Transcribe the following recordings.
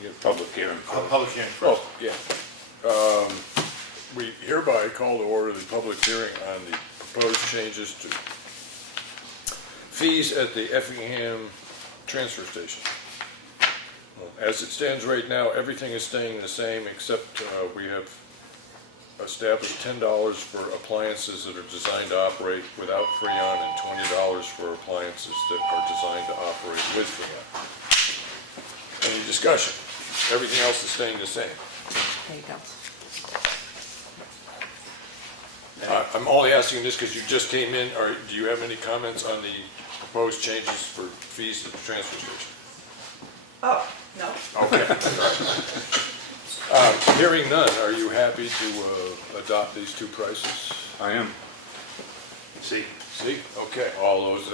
You get a public hearing first. Public hearing first. Oh, yeah. We hereby call to order the public hearing on the proposed changes to fees at the Effingham transfer station. As it stands right now, everything is staying the same, except we have established $10 for appliances that are designed to operate without Freon and $20 for appliances that are designed to operate with Freon. Any discussion? Everything else is staying the same. There you go. I'm only asking this because you just came in, or do you have any comments on the proposed changes for fees at the transfer station? Oh, no. Okay. Hearing none, are you happy to adopt these two prices? I am. See, okay, all those,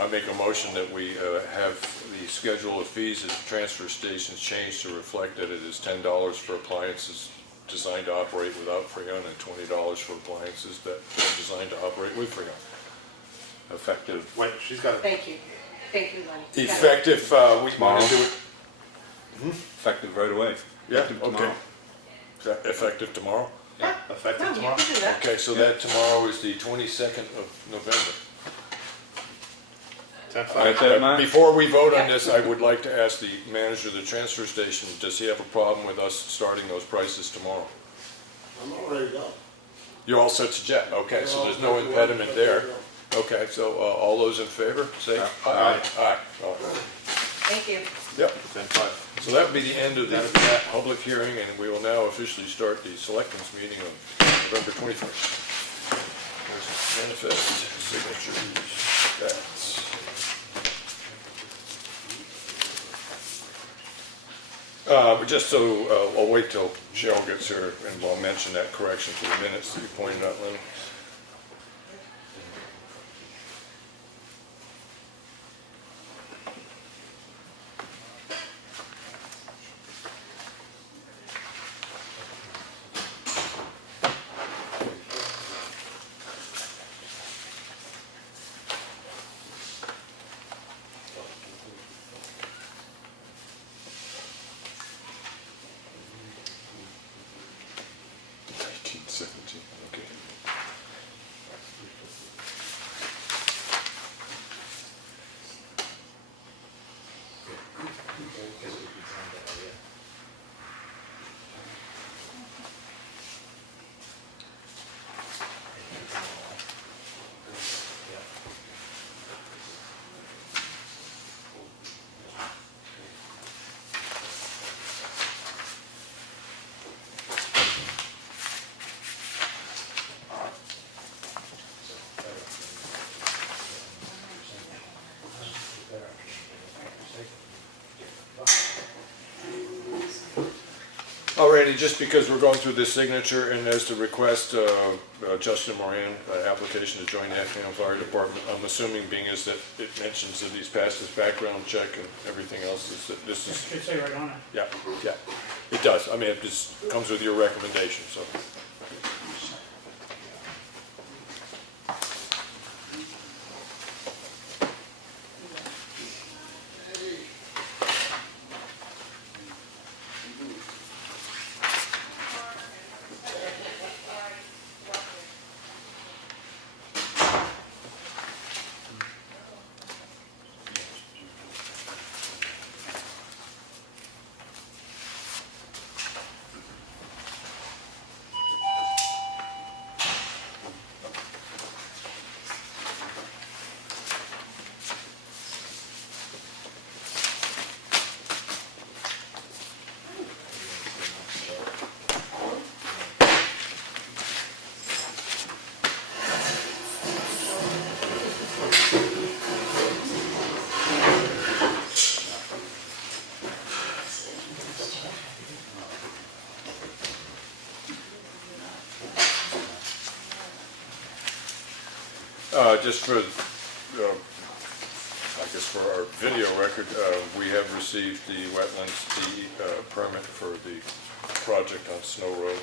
I make a motion that we have the schedule of fees at the transfer stations changed to reflect that it is $10 for appliances designed to operate without Freon and $20 for appliances that are designed to operate with Freon. Effective. Wait, she's got it. Thank you, Lenny. Effective, we want to do it. Effective right away. Yeah, Effective okay. tomorrow. Is that effective tomorrow? Yeah. Effective No, you tomorrow. can do that. Okay, so that tomorrow is the 22nd of November. 10-5. Got that, Mark? Before we vote on this, I would like to ask the manager of the transfer station, does he have a problem with us starting those prices tomorrow? I'm all ready to go. You're all set to jet, okay, so there's no impediment there. Okay, so all those in favor, say aye. Aye. Aye. Oh, Thank you. yep, 10-5. so that would be the end of the public hearing, and we will now officially start the selectmen's meeting on November 21st. There's the manifest, signatures, that's. Just so, I'll wait till Cheryl gets here and we'll mention that correction to the minutes that you pointed out, Lynn. Okay. Alrighty, just because we're going through this signature and as the request, Justin Moran, application to join the Effingham Fire Department, I'm assuming being is that it mentions that he's passed his background check and everything else is that this is, Should say right on it. yeah, it does. I mean, it just comes with your recommendation, so. Just for, I guess for our video record, we have received the wetlands permit for the project on Snow Road.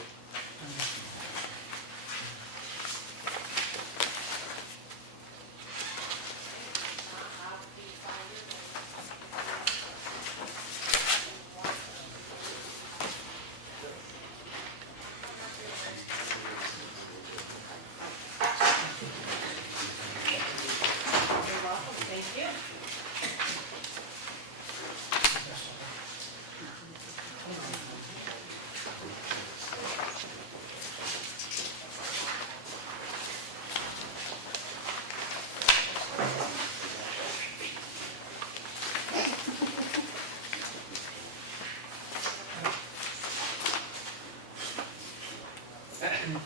Yeah.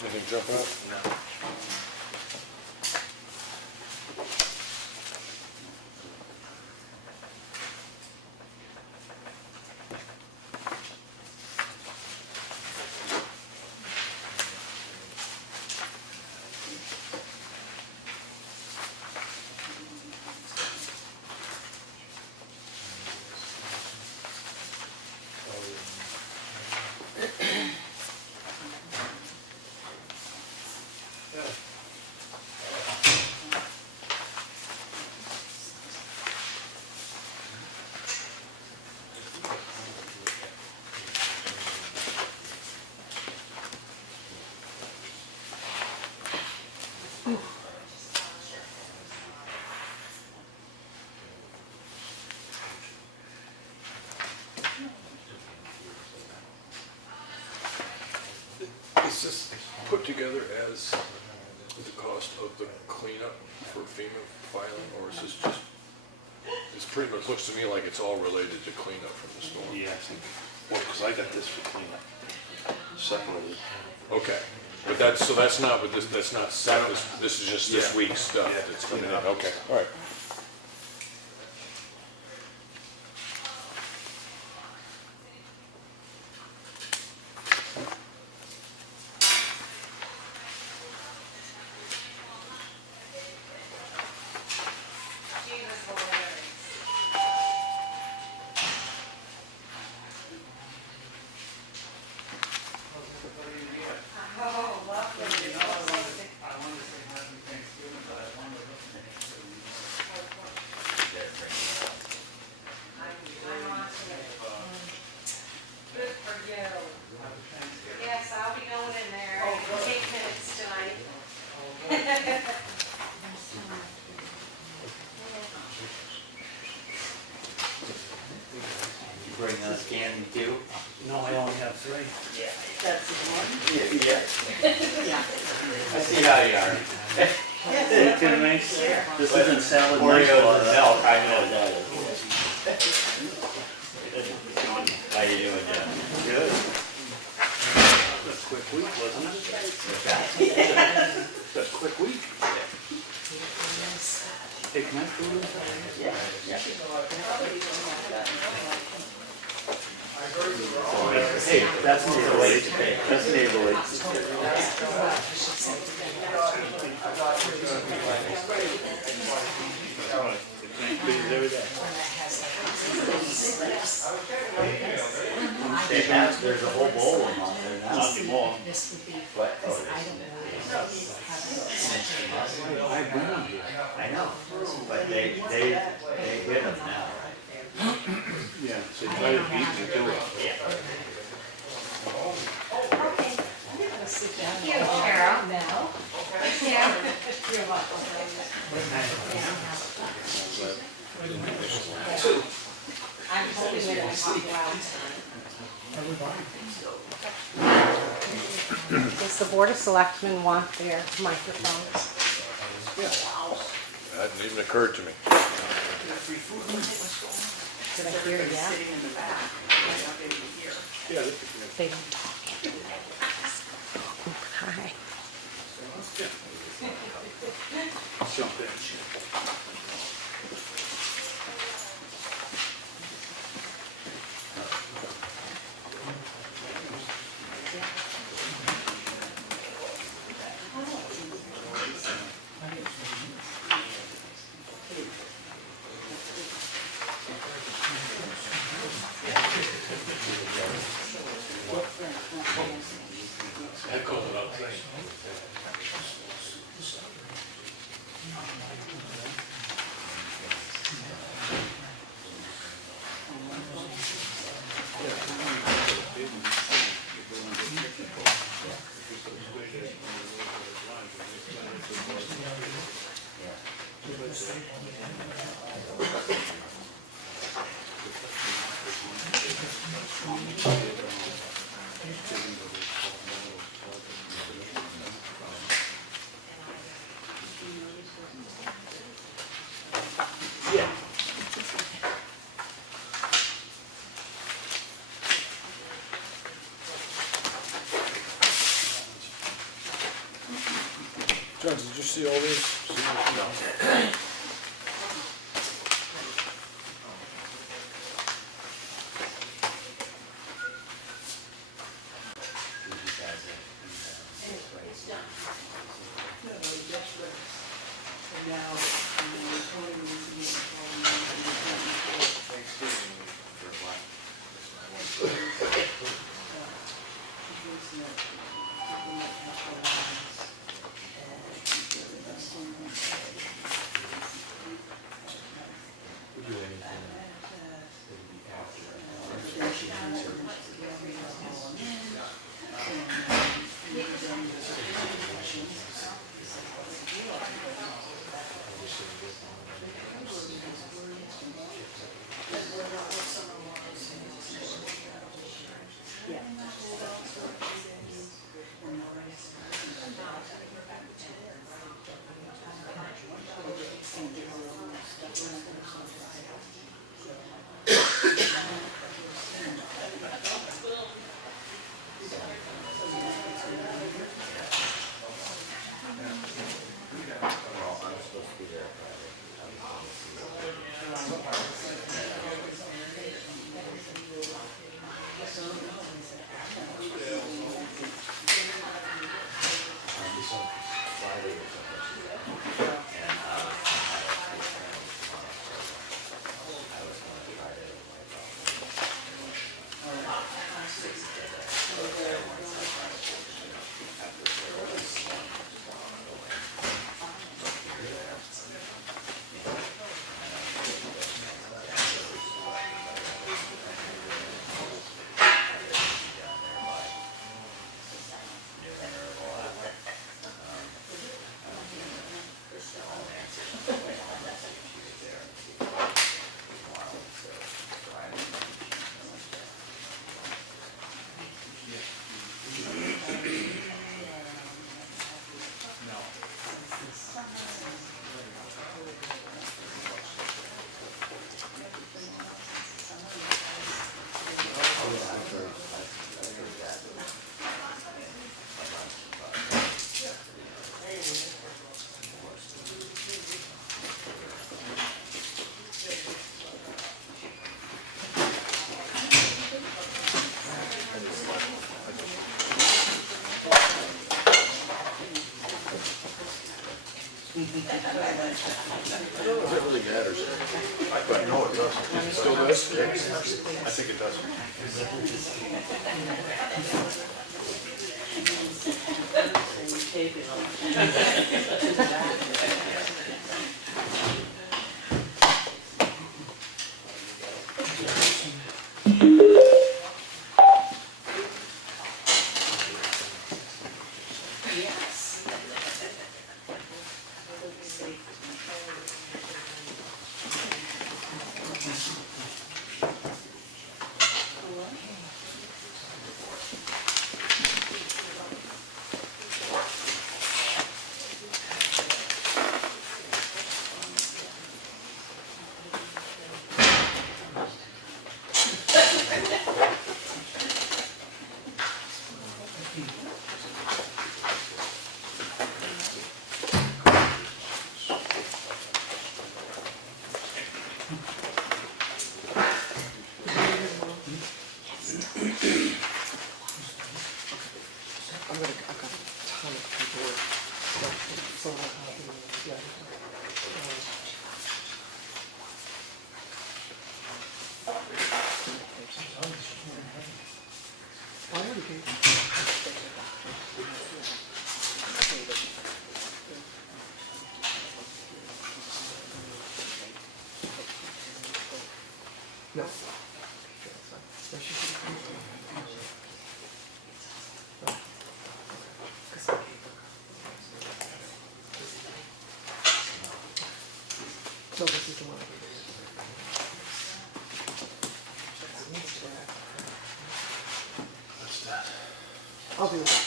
Anything jump out? No. Is this put together as the cost of the cleanup for FEMA filing, or is this just, this pretty much looks to me like it's all related to cleanup from the storm? Yeah, I think, well, because I got this for cleanup separately. Okay, but that's, so that's not what this, that's not set, this is just this Yeah. week's stuff Yeah, that's coming in, cleanup. okay, all right. Good for you. Yes, I'll be going in there. It'll take minutes tonight. You bring us candy too? No, I only have 3. Yeah, yeah. I see how you are. Too nice. This isn't salad. Oreos and milk, I know that. How you doing, Jeff? Good. A quick week, wasn't it? A quick week. Take my food inside. Yeah, yeah. Hey, that's neighborly. That's neighborly. Every day. They have, there's a whole bowl of them out there now. Not anymore. But, I've been on here. I know, but they get them now. Yeah, so you try to beat me to it. Thank you, Cheryle. Now. Yeah. You're welcome. I'm hoping that I can go out. Does the Board of Selectmen want their microphones? That hadn't even occurred to me. Did I hear you? Yeah, They don't talk. Hi. jump in. John, did you see all these? No. If it really matters. No, it doesn't. It still does? I think it does. No, this is the one. What's that? I'll do that.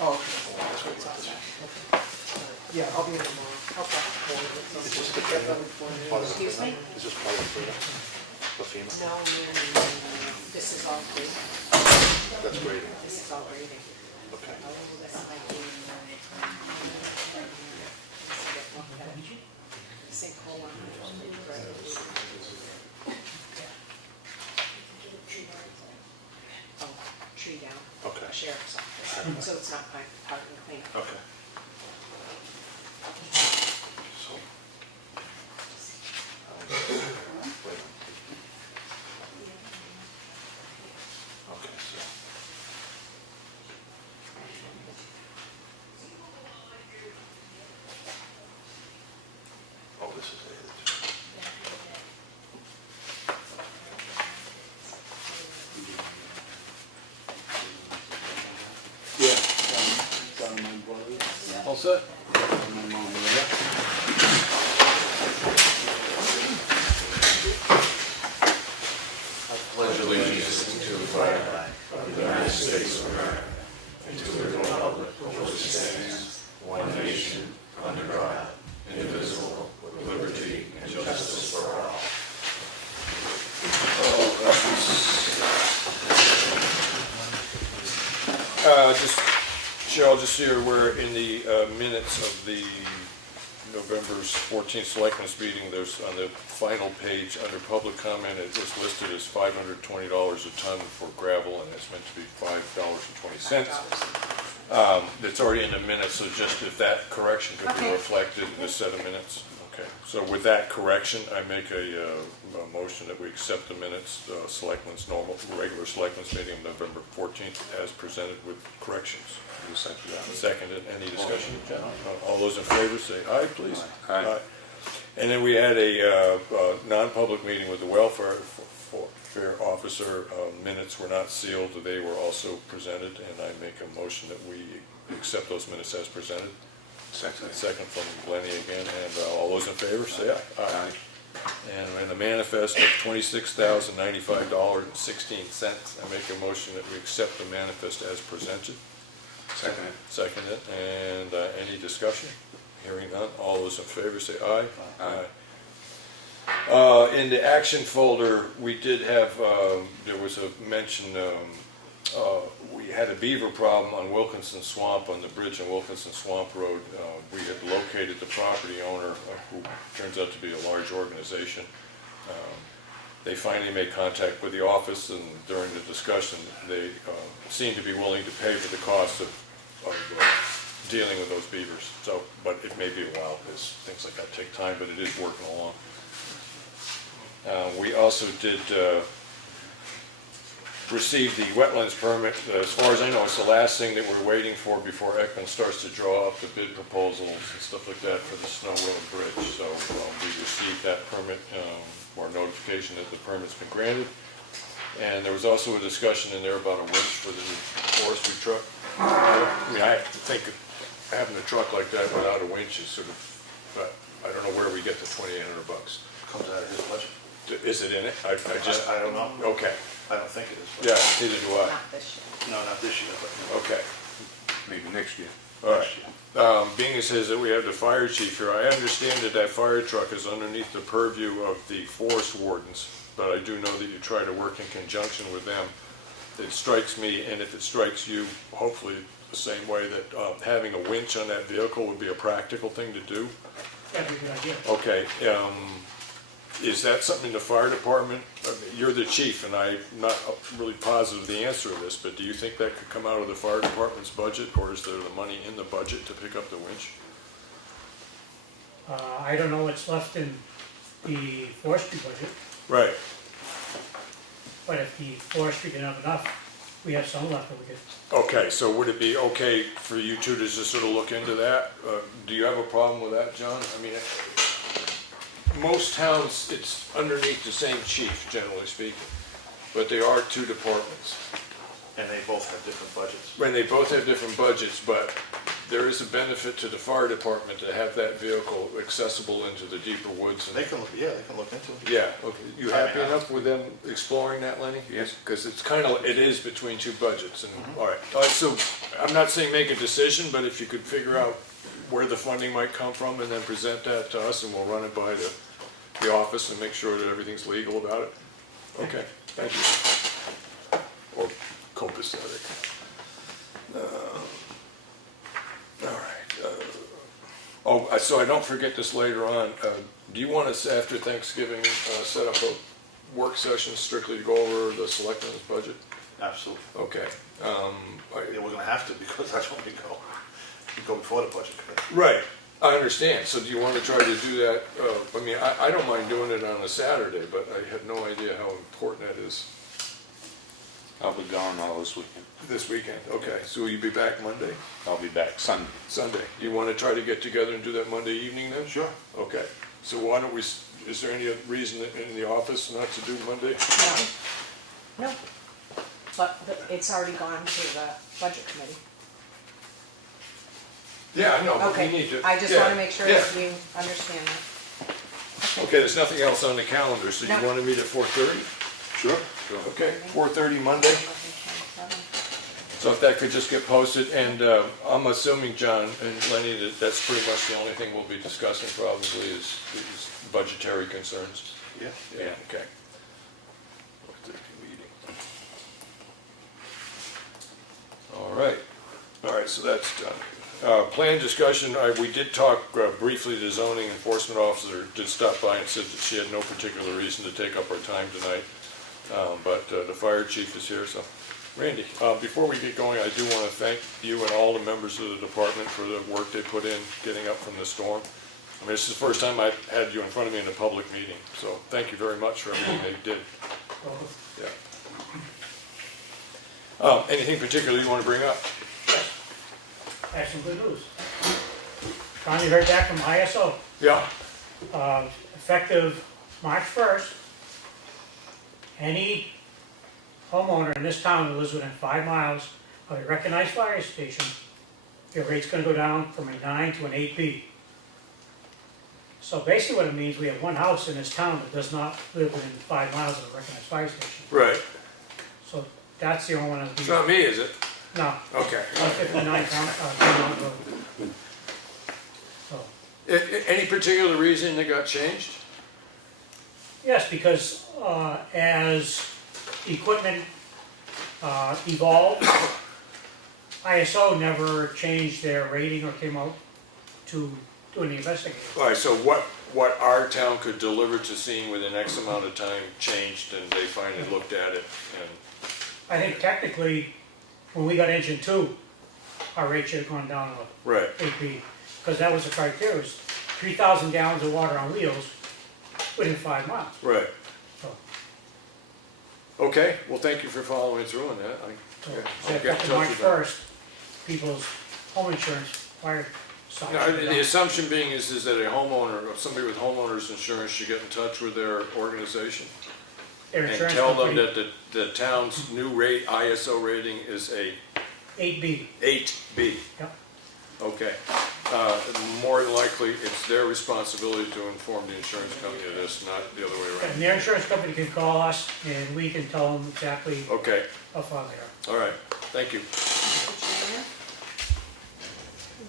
Oh, okay. Yeah, I'll be in tomorrow. Is this the cleanup? Part of the Excuse me? cleanup? Is this part of the cleanup? The FEMA? No, this is all good. That's grading. This is all grading. Okay. Sinkhole on Oh, tree down. Okay. Sheriff's office. So it's not part of the cleanup. Okay. So. Wait. Okay, so. Oh, this is it. Yeah. Down my brother. All set? My mom, yeah. Pledge allegiance to the flag of the United States of America and to the republic for which it stands, one nation, under God, indivisible, with liberty and justice for all. Just, Cheryl, just so you're aware, in the minutes of the November 14th Selectmen's meeting, there's on the final page under public comment, it was listed as $520 a ton for gravel, and it's meant to be $5.20. It's already in the minutes, so just if that correction could be Okay. reflected in the set of minutes. Okay, so with that correction, I make a motion that we accept the minutes, regular Selectmen's meeting of November 14th as presented with corrections. Seconded. Any discussion? All those in favor say aye, please. Aye. And then we had a non-public meeting with the welfare fair officer. Minutes were not sealed. They were also presented, and I make a motion that we accept those minutes as presented. Second from Glennie again, and all those in favor say aye. Aye. And in the manifest of $26,095.16, I make a motion that we accept the manifest as presented. Seconded. And any discussion? Hearing none. All those in favor say aye. Aye. In the action folder, we did have, there was a mention, we had a beaver problem on Wilkinson Swamp, on the bridge on Wilkinson Swamp Road. We had located the property owner, who turns out to be a large organization. They finally made contact with the office, and during the discussion, they seemed to be willing to pay for the cost of dealing with those beavers. So, but it may be a while, because things like that take time, but it is working along. We also did receive the wetlands permit. As far as I know, it's the last thing that we're waiting for before Ekman starts to draw up the bid proposals and stuff like that for the Snow Road Bridge. So we received that permit, or notification that the permit's been granted. And there was also a discussion in there about a winch for the new forestry truck. I mean, I think having a truck like that without a winch is sort of, but I don't know where we get the $2,800. Comes out of his budget. Is it in it? I don't know. Okay. I don't think it is. Yeah, neither do I. Not this year. No, not this year, but. Okay. Maybe next year. All right. Being it says that we have the fire chief here, I understand that that fire truck is underneath the purview of the forest wardens, but I do know that you try to work in conjunction with them. It strikes me, and if it strikes you, hopefully the same way, that having a winch on that vehicle would be a practical thing to do. That'd be a good idea. Okay. Is that something the fire department, I mean, you're the chief, and I'm not really positive the answer to this, but do you think that could come out of the fire department's budget, or is there the money in the budget to pick up the winch? I don't know what's left in the forestry budget, Right. but if the forestry didn't have enough, we have some left that we could. Okay, so would it be okay for you two to just sort of look into that? Do you have a problem with that, John? I mean, most towns, it's underneath the same chief, generally speaking, but they are two departments. And they both have different budgets. And they both have different budgets, but there is a benefit to the fire department to have that vehicle accessible into the deeper woods. They can look, yeah, they can look into it. Yeah, okay. You happy enough with them exploring that, Lenny? Yes. Because it's kind of, it is between two budgets, and, all right, so I'm not saying make a decision, but if you could figure out where the funding might come from, and then present that to us, and we'll run it by the office and make sure that everything's legal about it. Okay, thank you. Or copacetic. All right. So I don't forget this later on. Do you want us, after Thanksgiving, set up a work session strictly to go over the selectmen's budget? Absolutely. Okay. Yeah, we're gonna have to, because that's when we go before the budget committee. Right. I understand. So do you want to try to do that? I mean, I don't mind doing it on a Saturday, but I have no idea how important that is I'll be gone all this weekend. this weekend. Okay. So will you be back Monday? I'll be back Sunday. Sunday. Do you want to try to get together and do that Monday evening then? Sure. Okay. So why don't we, is there any reason in the office not to do Monday? No. But it's already gone to the budget committee. Yeah, I know, but we need Okay, to. I just yeah, wanna make sure yeah. that you understand that. Okay, there's nothing else on the calendar, so you No. want to meet at 4:30? Sure. Okay, 4:30 Monday? So if that could just get posted, and I'm assuming, John and Lenny, that that's pretty much the only thing we'll be discussing probably is budgetary concerns. Yeah. Yeah, okay. 4:30 meeting. All right, so that's done. Plan discussion, we did talk briefly, the zoning enforcement officer did stop by and said that she had no particular reason to take up our time tonight, but the fire chief is here, so. Randy, before we get going, I do want to thank you and all the members of the department for the work they put in getting up from the storm. I mean, this is the first time I've had you in front of me in a public meeting, so thank you very much for everything they did. Yeah. Anything particular you want to bring up? I have some good news. Finally heard back from ISO. Yeah. Effective March 1st, any homeowner in this town who lives within 5 miles of a recognized fire station, their rate's gonna go down from a 9 to an 8B. So basically what it means, we have one house in this town that does not live within 5 miles of a recognized fire station. Right. So that's the only one It's that'll not me, is it? be, no, Okay. 159 Comeau Road. So, Any particular reason it got changed? yes, because as equipment evolved, ISO never changed their rating or came out to do any investigating. All right, so what our town could deliver to scene within X amount of time changed, and they finally looked at it, and, I think technically, when we got engine 2, our rate should have gone down to right, 8B, because that was the criteria, was 3,000 gallons of water on wheels within 5 miles. right. So, Okay, well, thank you for following through on that. so I'll get in effective touch March with them. 1st, people's home insurance, fire side. Now, the assumption being is that a homeowner, or somebody with homeowner's insurance should get in touch with their organization Their and insurance tell them company, that the town's new rate, ISO rating is a 8B, 8B. yep. Okay. More than likely, it's their responsibility to inform the insurance company of this, not the other way around. And their insurance company can call us, and we can tell them exactly Okay, how far they are. all right, thank you. Mr. Chairman,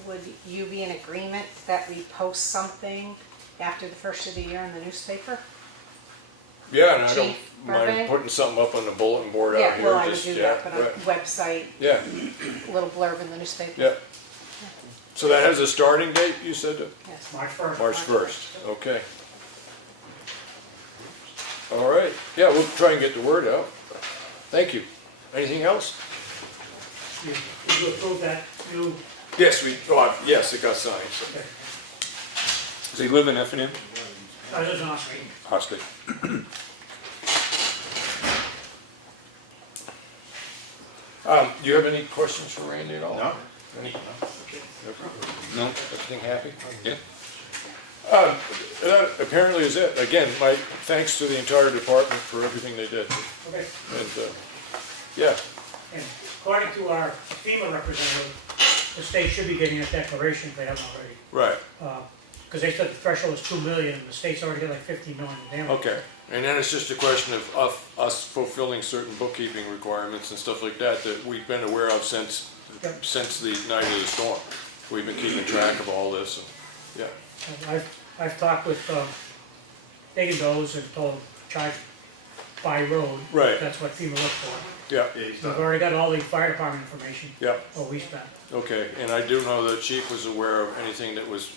would you be in agreement that we post something after the first of the year in the newspaper? Yeah, and I don't Chief mind Burbank? putting something up on the bulletin board out Yeah, here. well, I would just- do yeah, that, but on right. website, Yeah, a little blurb in the newspaper. yeah. So that has a starting date, you said? Yes. March 1st. March 1st, okay. All right, yeah, we'll try and get the word out. Thank you. Anything else? You approve that new, Yes, yes, it got signed. So. okay. Does he live in Effingham? I was just asking. Hostage. Do you have any questions for Randy at all? No. Any? No. Everything happy? Yeah. That apparently is it. Again, my thanks to the entire department for everything they did. Okay. And, yeah, And according to our FEMA representative, the state should be getting a declaration if they haven't already. right, Because they said the threshold was 2 million, and the state's already got like 50 million in damage. okay. And then it's just a question of us fulfilling certain bookkeeping requirements and stuff like that that we've been aware of since Yep. the night of the storm. We've been keeping track of all this, and, yeah. And I've talked with Higgins and told them, charge by road. Right. That's what FEMA looked for. Yeah, Yeah, he's We've done. already got all the fire department information, yeah, what we spent. okay, and I do know the chief was aware of anything that was,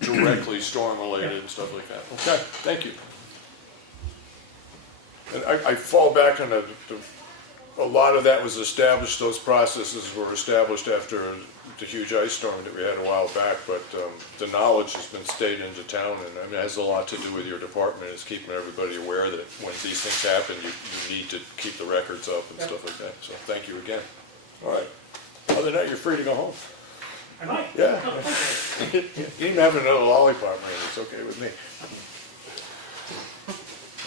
directly storm-related and stuff like that. Okay, thank you. And I fall back on a lot of that was established, those processes were established after the huge ice storm that we had a while back, but the knowledge has been stayed into town, and I mean, it has a lot to do with your department, it's keeping everybody aware that when these things happen, you need to keep the records up and stuff like that, so thank you again. All right, other than that, you're free to go home. Am I? Yeah. You can have another lollipop, man, it's okay with me.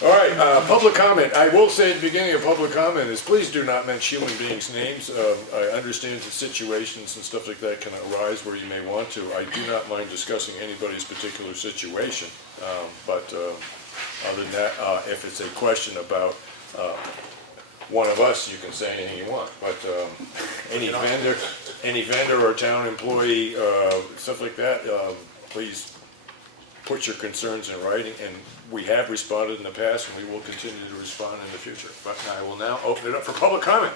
All right, public comment. I will say at the beginning of public comment is please do not mention human beings' names. I understand that situations and stuff like that can arise where you may want to. I do not mind discussing anybody's particular situation, but other than that, if it's a question about one of us, you can say anything you want. But any vendor or town employee, stuff like that, please put your concerns in writing, and we have responded in the past, and we will continue to respond in the future. But I will now open it up for public comment.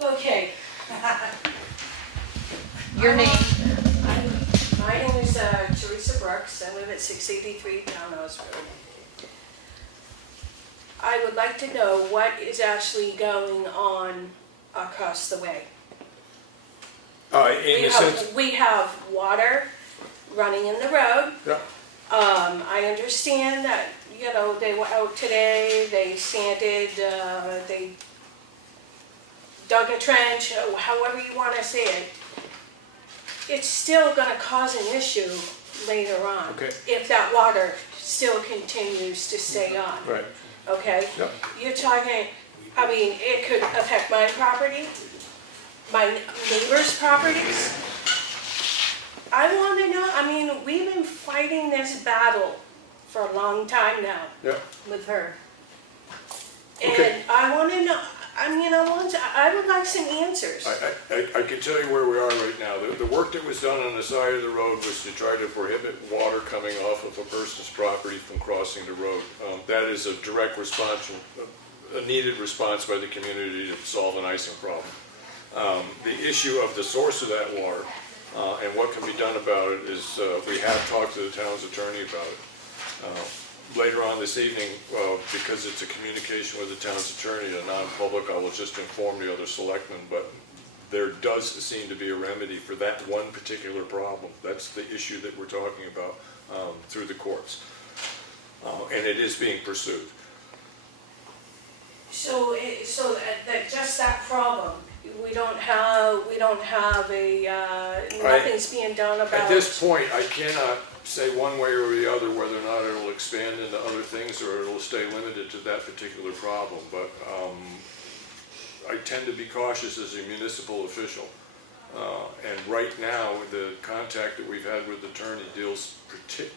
Okay. Your name? My name is Teresa Brooks. I live at 683 Townhouse Road. I would like to know what is actually going on across the way. In a sense, We have water running in the road. yeah, I understand that, they were out today, they sanded, they dug a trench, however you want to say it. It's still going to cause an issue later on. Okay. If that water still continues to stay on. right, Okay? Yep. You're talking, it could affect my property, my neighbors' properties. I want to know, we've been fighting this battle for a long time now yeah. with her. Okay. And I want to know, I would like some answers. I can tell you where we are right now. The work that was done on the side of the road was to try to prohibit water coming off of a person's property from crossing the road. That is a direct response, a needed response by the community to solve an icing problem. The issue of the source of that water and what can be done about it is we have talked to the town's attorney about it. Later on this evening, because it's a communication with the town's attorney, a non-public, I will just inform the other selectmen, but there does seem to be a remedy for that one particular problem. That's the issue that we're talking about through the courts. And it is being pursued. So that just that problem, we don't have nothing's being done about. At this point, I cannot say one way or the other whether or not it'll expand into other things or it'll stay limited to that particular problem. But I tend to be cautious as a municipal official. And right now, the contact that we've had with the attorney deals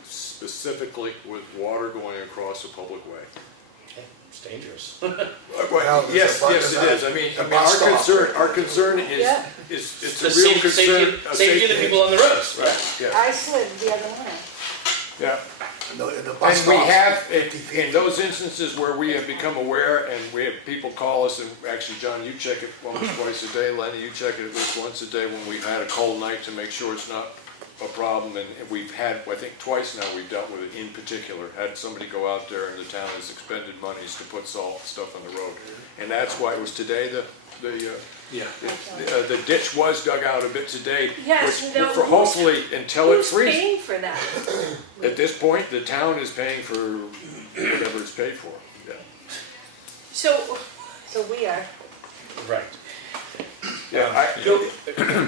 specifically with water going across a public way. It's dangerous. Well, yes, it is. I mean, our concern is, Yeah. it's a real concern. Safety of the people on the roads. Right, yeah. I slid the other morning. Yeah. And the bus And we stops. have, in those instances where we have become aware and we have people call us, and actually, John, you check it almost twice a day, Lenny, you check it at least once a day when we've had a cold night to make sure it's not a problem, and we've had, I think twice now we've dealt with it in particular, had somebody go out there and the town has expended monies to put salt stuff on the road. And that's why it was today, the ditch was dug out a bit today. Yes, which, no, for hopefully until it Who's freezes. paying for that? At this point, the town is paying for whatever it's paid for. Yeah. So we are. Right. Yeah. Bill,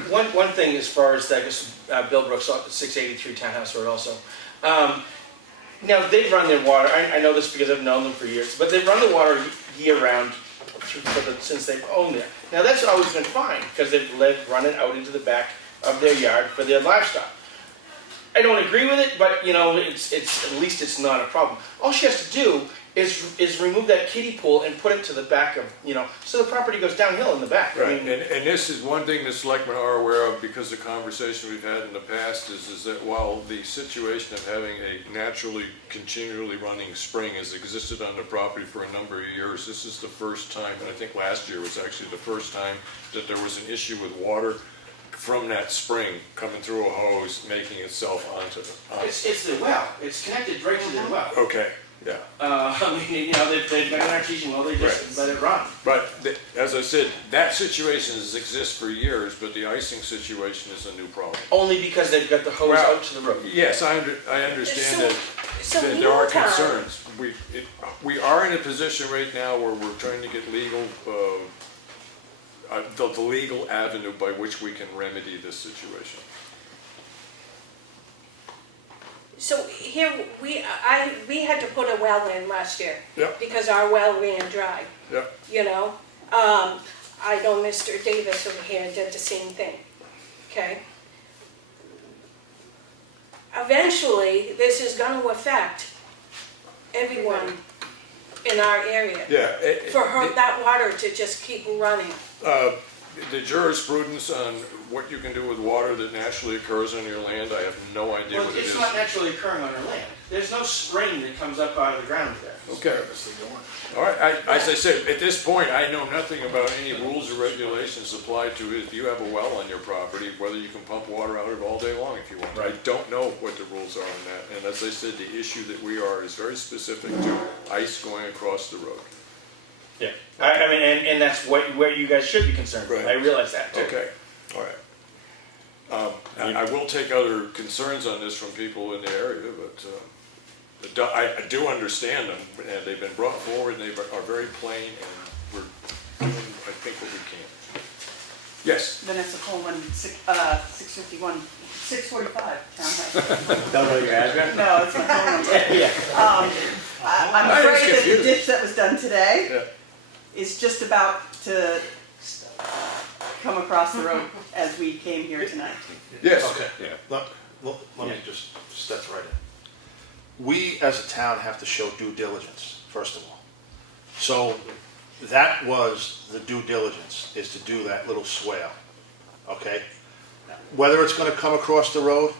one thing as far as, I guess, Bill Brooks, 683 Townhouse Road also. Now, they've run their water, I know this because I've known them for years, but they've run the water year-round since they've owned it. Now, that's always been fine, because they've run it out into the back of their yard for their livestock. I don't agree with it, but, it's at least it's not a problem. All she has to do is remove that kiddie pool and put it to the back of, so the property goes downhill in the back. Right, and this is one thing the selectmen are aware of, because the conversation we've had in the past is that while the situation of having a naturally, continually running spring has existed on the property for a number of years, this is the first time, and I think last year was actually the first time, that there was an issue with water from that spring coming through a hose, making itself onto the... It's the well. It's connected right to the well. Okay, yeah. I mean, they've got an teaching well, they just let it run. But as I said, that situation has existed for years, but the icing situation is a new problem. Only because they've got the hose out to the road. Yes, I understand So that there are meantime- concerns. We are in a position right now where we're trying to get legal, the legal avenue by which we can remedy this situation. So here, we had to put a well in last year. Yep. Because our well ran dry, Yeah. I know Mr. Davis over here did the same thing, okay? Eventually, this is gonna affect everyone in our area. Yeah. For that water to just keep running. The jurisprudence on what you can do with water that naturally occurs on your land, I have no idea Well, what it it's is. not naturally occurring on our land. There's no spring that comes up out of the ground there. Okay. All right, as I said, at this point, I know nothing about any rules or regulations applied to it. If you have a well on your property, whether you can pump water out of it all day long if you want. I don't know what the rules are on that. And as I said, the issue that we are is very specific to ice going across the road. Yeah. I mean, and that's where you guys should be concerned. Right. I realize that too. Okay, all right. I will take other concerns on this from people in the area, but I do understand them, and they've been brought forward, and they are very plain, and we're doing, I think, what we can. Yes? Vanessa Coleman, 651, 645 Townhouse. Don't know your address? No, it's my phone number. Yeah. I'm I was afraid that the confused. ditch that was done today Yeah. is just about to come across the road as we came here tonight. Yes. Okay. Yeah. Let me just step right in. We, as a town, have to show due diligence, first of all. So that was the due diligence, is to do that little swale, okay? Whether it's gonna come across the road,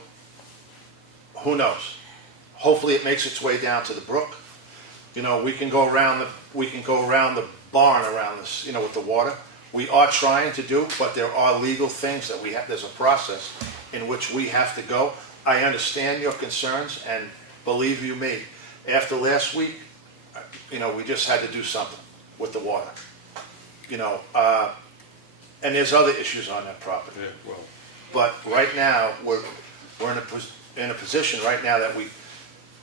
who knows? Hopefully it makes its way down to the brook. We can go around the barn around this, with the water. We are trying to do, but there are legal things that there's a process in which we have to go. I understand your concerns, and believe you me, after last week, we just had to do something with the water. And there's other issues on that property. Yeah, well, But right now, we're in a position right now that we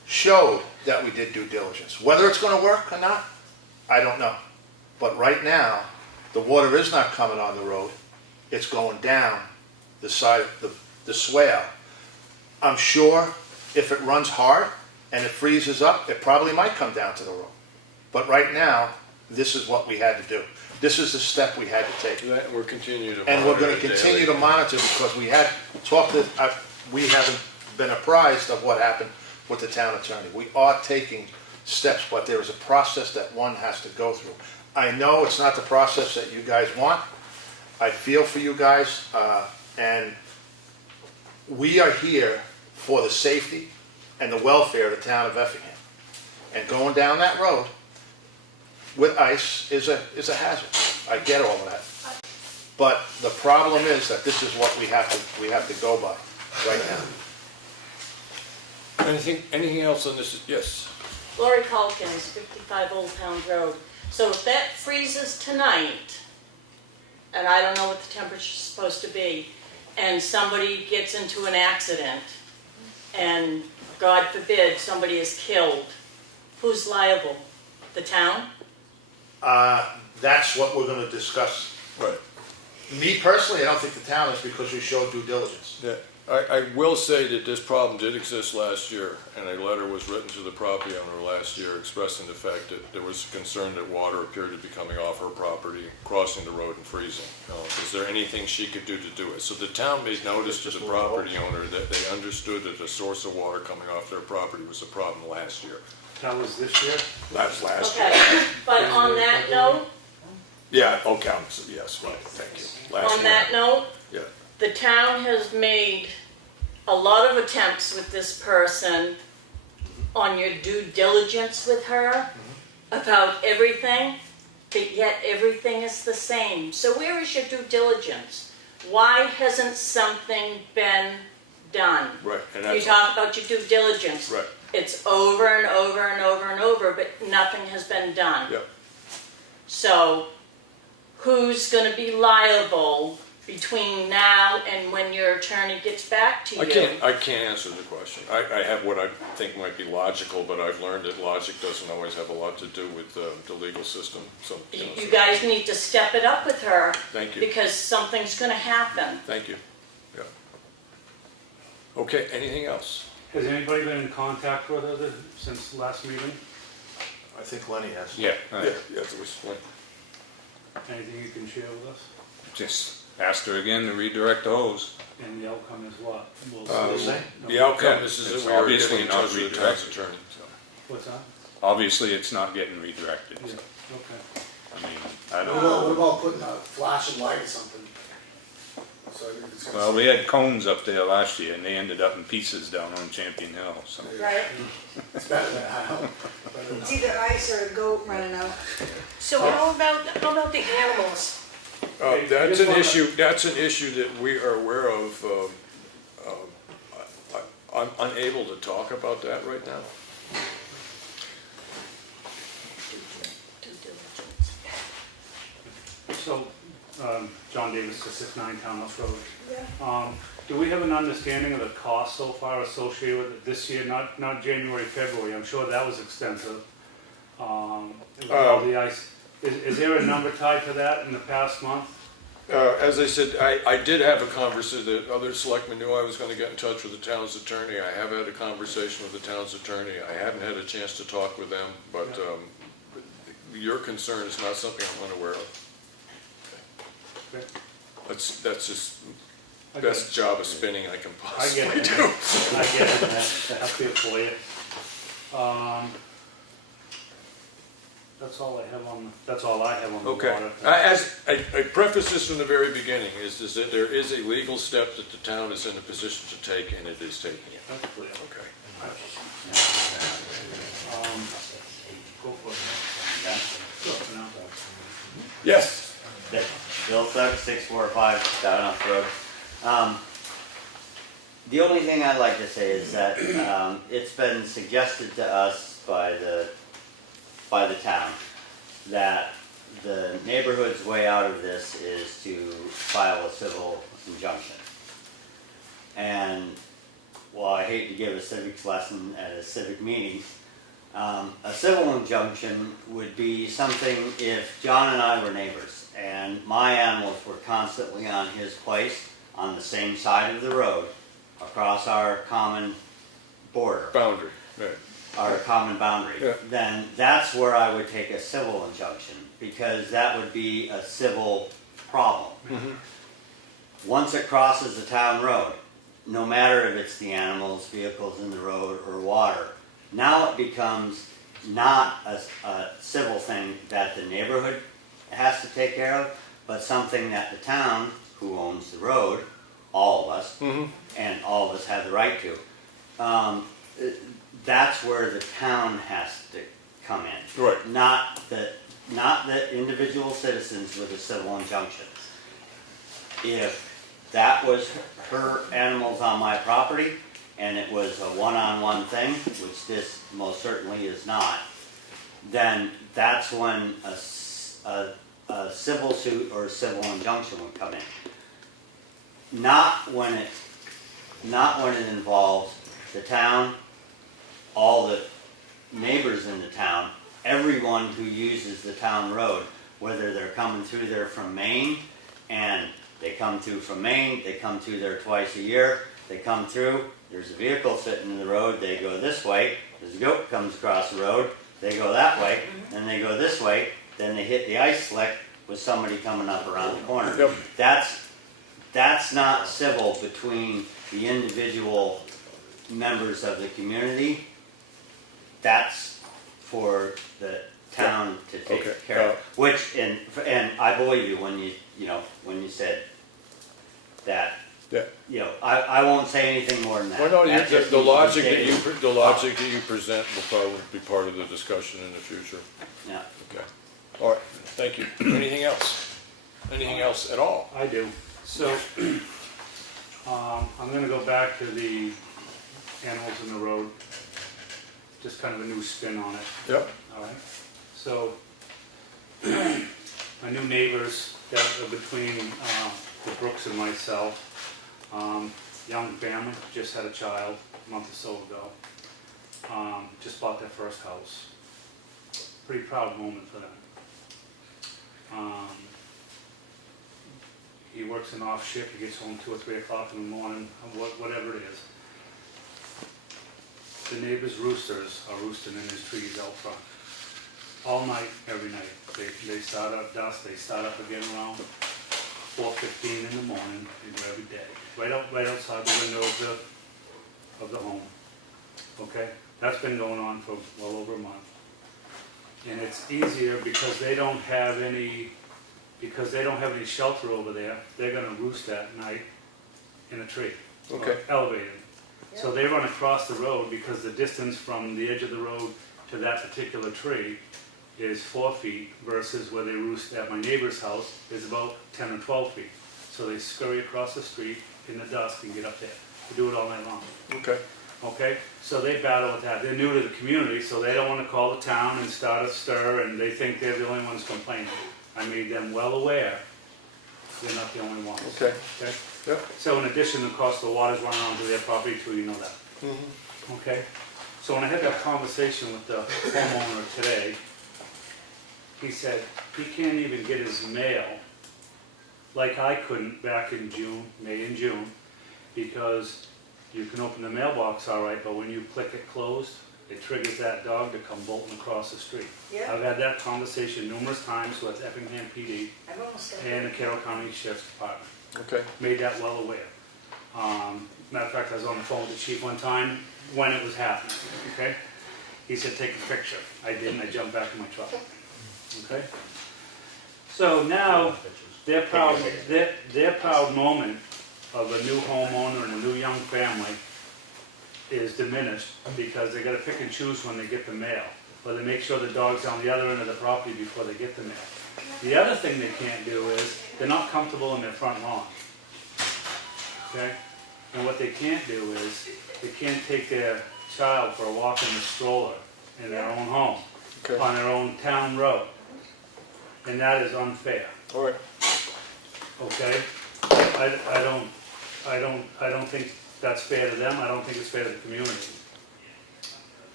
showed that we did due diligence. Whether it's gonna work or not, I don't know. But right now, the water is not coming on the road. It's going down the side, the swale. I'm sure if it runs hard and it freezes up, it probably might come down to the road. But right now, this is what we had to do. This is the step we had to take. we're continuing to And we're monitor gonna it daily. continue to monitor, because we haven't been apprised of what happened with the town attorney. We are taking steps, but there is a process that one has to go through. I know it's not the process that you guys want. I feel for you guys, and we are here for the safety and the welfare of the town of Effingham. And going down that road with ice is a hazard. I get all of that. But the problem is that this is what we have to go by right now. Anything else on this? Yes. Lori Calkins, 55 Old Town Road. So if that freezes tonight, and I don't know what the temperature's supposed to be, and somebody gets into an accident, and God forbid somebody is killed, who's liable? The town? That's what we're gonna discuss. Right. Me personally, I don't think the town is, because we showed due diligence. Yeah. I will say that this problem did exist last year, and a letter was written to the property owner last year expressing the fact that there was concern that water appeared to be coming off her property, crossing the road and freezing. Is there anything she could do to do it? So the town made notice to the property owner that they understood that the source of water coming off their property was a problem last year. That was this year? That was last year. Okay, but on that note, Yeah, okay, yes, right, thank you. Last on year. that note, Yeah. the town has made a lot of attempts with this person on your due diligence with her about everything, but yet everything is the same. So where is your due diligence? Why hasn't something been done? Right, and You that's, talk about your due diligence. right, It's over and over and over and over, but nothing has been done. yep. So who's gonna be liable between now and when your attorney gets back to you? I can't answer the question. I have what I think might be logical, but I've learned that logic doesn't always have a lot to do with the legal system, so. You guys need to step it up with her. Thank you. Because something's gonna happen. Thank you, yeah. Okay, anything else? Has anybody been in contact with her since last meeting? I think Lenny has. Yeah, Yeah, it was, Anything you can share with us? just asked her again to redirect the hose. And the outcome is what? We'll The see. same? the outcome Yeah, is it's that we are obviously getting in not touch with the tax redirected. attorney, so. What's that? Obviously, it's not getting redirected. Yeah, So, okay. I mean, I don't know. What about putting a flashing light or something? So it's gonna Well, we had cones up there last year, and they ended up in pieces down on Champion Hill, so. Right. It's better than, I know. Better than- It's either ice or a goat running out. So how about the animals? That's an issue that we are aware of. I'm unable to talk about that right now. Due diligence. So, John Davis, 669 Townhouse Road. Do we have an understanding of the cost so far associated with it this year, not January, February? I'm sure that was extensive. With all the ice. Is there a number tied to that in the past month? As I said, I did have a conversation, the other selectmen knew I was gonna get in touch with the town's attorney. I have had a conversation with the town's attorney. I haven't had a chance to talk with them, but your concern is not something I'm unaware of. Okay. That's just I get best job of spinning I can I possibly get it. do. I get it. I feel for you. That's all I have on the Okay. water. As I preface this from the very beginning, is that there is a legal step that the town is in a position to take, and it is taking it. That's clear. Okay. Go for it. Sure, for now. Yes. Bill Sugg, 645 Townhouse Road. The only thing I'd like to say is that it's been suggested to us by the town that the neighborhood's way out of this is to file a civil injunction. And while I hate to give a civics lesson at a civic meeting, a civil injunction would be something if John and I were neighbors and my animals were constantly on his place on the same side of the road across our common border, Boundary, right. our common boundary, Yeah. then that's where I would take a civil injunction, because that would be a civil problem. Once it crosses the town road, no matter if it's the animals, vehicles in the road, or water, now it becomes not a civil thing that the neighborhood has to take care of, but something that the town, who owns the road, all of us, and all of us have the right to, that's where the town has to come in. Right. Not the individual citizens with a civil injunction. If that was her animals on my property, and it was a one-on-one thing, which this most certainly is not, then that's when a civil suit or a civil injunction would come in. Not when it involves the town, all the neighbors in the town, everyone who uses the town road, whether they're coming through there from Maine, and they come through from Maine, they come through there twice a year, They come through, there's a vehicle sitting in the road, they go this way, there's a goat comes across the road, they go that way, then they go this way, then they hit the ice slick with somebody coming up around the corner. Yep. That's not civil between the individual members of the community. That's for the town to take Okay. care of. Which, and I believe you when you said that. Yeah. I won't say anything more than that. Well, no, That just the needs to be logic that stated. that you present will probably be part of the discussion in the future. Yeah. Okay. All right, thank you. Anything else? Anything else at all? I do. So, I'm gonna go back to the animals in the road, just kind of a new spin on it, Yep. all right? So, my new neighbors that are between the Brooks and myself, young family, just had a child a month or so ago, just bought their first house. Pretty proud moment for them. He works an off shift, he gets home 2 or 3 o'clock in the morning, whatever it is. The neighbor's roosters are roosting in his trees out front. All night, every night. They start up dusk, they start up again around 4:15 in the morning, they do every day. Right outside the window of the home. Okay? That's been going on for well over a month. And it's easier because they don't have any shelter over there. They're gonna roost that night in a tree. Okay. Elevated. So they run across the road because the distance from the edge of the road to that particular tree is 4 feet versus where they roost at my neighbor's house is about 10 or 12 feet. So they scurry across the street in the dusk and get up there. They do it all night long. Okay. Okay, so they battle with that. They're new to the community, so they don't want to call the town and start a stir, and they think they're the only ones complaining. I made them well aware they're not the only ones. Okay. Okay? Yep. So in addition, of course, the water's running onto their property too, you know that. Mm-hmm. Okay? So when I had that conversation with the homeowner today, he said he can't even get his mail like I couldn't back in May and June, because you can open the mailbox all right, but when you click it closed, it triggers that dog to come bolting across the street. Yeah. I've had that conversation numerous times with Effingham PD I've almost done and the Carroll County Sheriff's Department. Okay. Made that well aware. Matter of fact, I was on the phone with the chief one time when it was happening, okay? He said, take a picture. I did, and I jumped back in my truck, okay? So now, their proud moment of a new homeowner and a new young family is diminished because they gotta pick and choose when they get the mail. Or they make sure the dog's on the other end of the property before they get the mail. The other thing they can't do is, they're not comfortable in their front lawn. Okay? And what they can't do is, they can't take their child for a walk in the stroller in their own home, Okay. on their own town road. And that is unfair. All right. Okay? I don't think that's fair to them, I don't think it's fair to the community.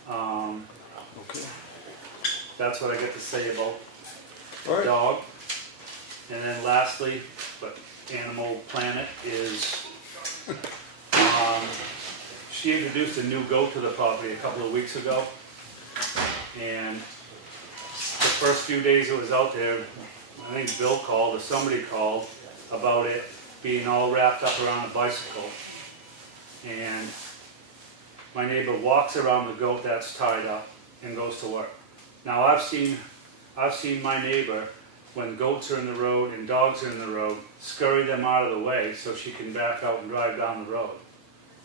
Okay. That's what I get to say about All right. dog. And then lastly, but Animal Planet is, she introduced a new goat to the property a couple of weeks ago. And the first few days it was out there, I think Bill called or somebody called about it being all wrapped up around a bicycle. And my neighbor walks around the goat that's tied up and goes to work. Now I've seen my neighbor, when goats are in the road and dogs are in the road, scurry them out of the way so she can back out and drive down the road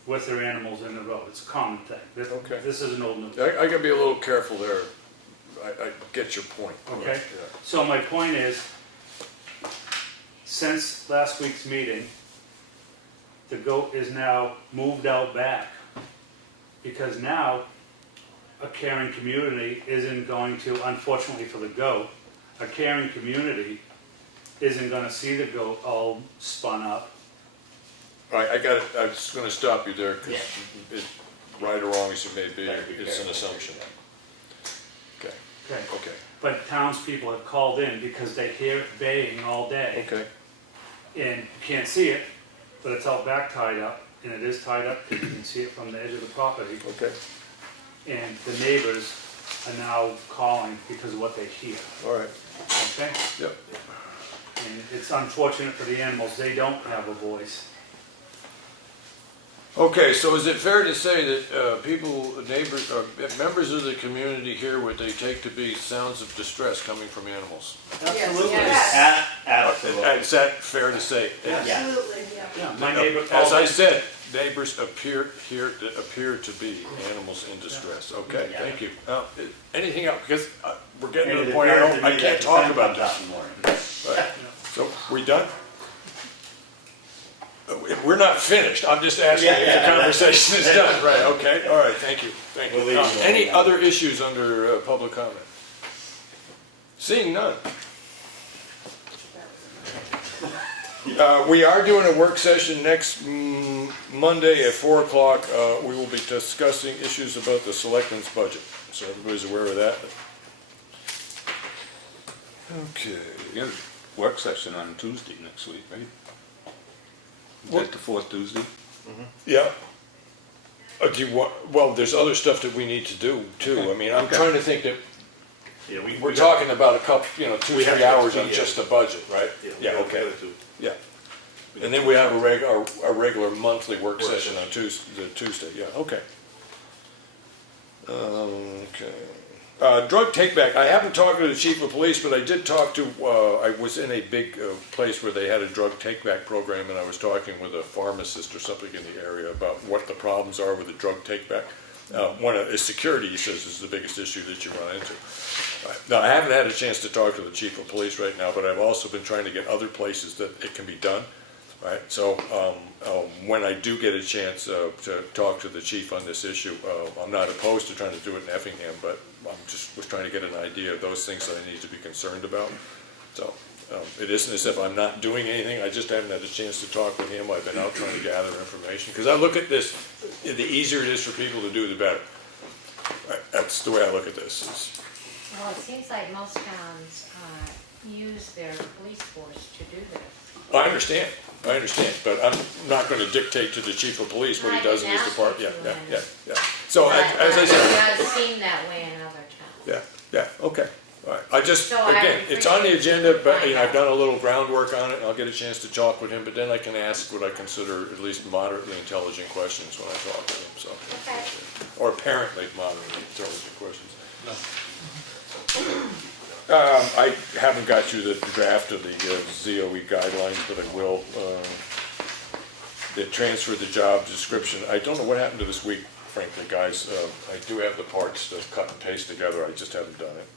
with her animals in the road. It's a common thing. Okay. This isn't old news. I gotta be a little careful there. I get your point. Okay. Yeah. So my point is, since last week's meeting, the goat is now moved out back. Because now, a caring community isn't going to, unfortunately for the goat, a caring community isn't gonna see the goat all spun up. All right, I was gonna stop you there, because right or wrong as it may be, Better be it's an careful. assumption. Okay. Okay. Okay. But townspeople have called in because they hear it baying all day. Okay. And you can't see it, but it's out back tied up. and it is tied up, you can see it from the edge of the property. Okay, And the neighbors are now calling because of what they hear, all right, okay? yep. And it's unfortunate for the animals, they don't have a voice. Okay, so is it fair to say that people, neighbors, members of the community hear what they take to be sounds of distress coming from animals? Absolutely. A- Absolutely. Is that fair to say? Yeah. Absolutely. Yeah, my neighbor As called I in. said, neighbors appear to be animals in distress. Okay, Yeah. thank you. Anything else? Because we're getting And to it the point appears to I me can't that the talk sun about comes out this. in the morning. Right. So, we done? We're not finished. I'm just asking if the conversation is done. Right, okay, all right, thank you, thank We'll you. leave you Any alone. other issues under public comment? Seeing none. We are doing a work session next Monday at 4 o'clock. We will be discussing issues about the selectmen's budget, so everybody's aware of that. Okay. We got a work session on Tuesday next week, right? Is What? that the fourth Tuesday? Yeah. Do you want, well, there's other stuff that we need to do too. I mean, I'm trying to think that Yeah, we're talking about a couple, 2, We have 3 to- hours on yeah. just the budget, right? Yeah, okay. Yeah. We And got then we have a regular monthly work session on Tuesday, yeah, okay. Okay. Drug take back, I haven't talked to the chief of police, but I did talk to, I was in a big place where they had a drug take back program, and I was talking with a pharmacist or something in the area about what the problems are with the drug take back. One is security, he says, is the biggest issue that you run into. Now, I haven't had a chance to talk to the chief of police right now, but I've also been trying to get other places that it can be done. Right, so when I do get a chance to talk to the chief on this issue, I'm not opposed to trying to do it in Effingham, but I'm just was trying to get an idea of those things that I need to be concerned about. So it isn't as if I'm not doing anything, I just haven't had a chance to talk with him. I've been out trying to gather information, because I look at this, the easier it is for people to do, the better. Right, that's the way I look at this. Well, it seems like most towns use their police force to do this. I understand, but I'm not going to dictate to the chief of police what he does in his department. Yeah. So But, as I said, it does seem that way in other towns. yeah, okay. All right. I just, So I again, it's on the appreciate agenda, but you I've done a little groundwork on it, and I'll get a chance to talk with him, but then I can ask what I consider at least moderately intelligent questions when I talk with him, so. Okay. Or apparently moderately intelligent questions. I haven't got you the draft of the ZOE guidelines, but I will. The transfer the job description, I don't know what happened to this week, frankly, guys. I do have the parts to cut and paste together, I just haven't done it.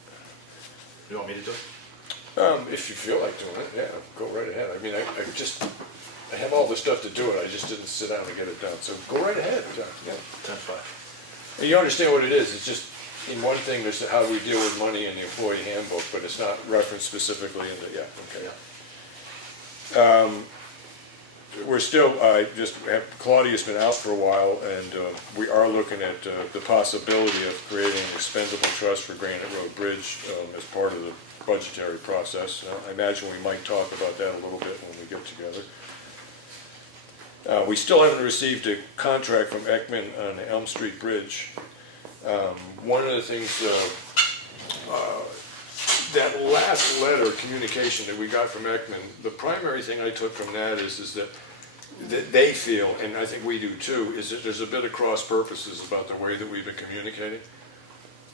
You want me to do it? If you feel like doing it, yeah, go right ahead. I mean, I have all the stuff to do it, I just didn't sit down and get it done, so go right ahead, yeah. 10-5. And you understand what it is, it's just, in one thing, there's how we deal with money in the employee handbook, but it's not referenced specifically in the, yeah, okay. We're still, Claudia's been out for a while, and we are looking at the possibility of creating an expendable trust for Granite Road Bridge as part of the budgetary process. I imagine we might talk about that a little bit when we get together. We still haven't received a contract from Ekman on the Elm Street Bridge. One of the things, that last letter communication that we got from Ekman, the primary thing I took from that is that they feel, and I think we do too, is that there's a bit of cross purposes about the way that we've been communicating.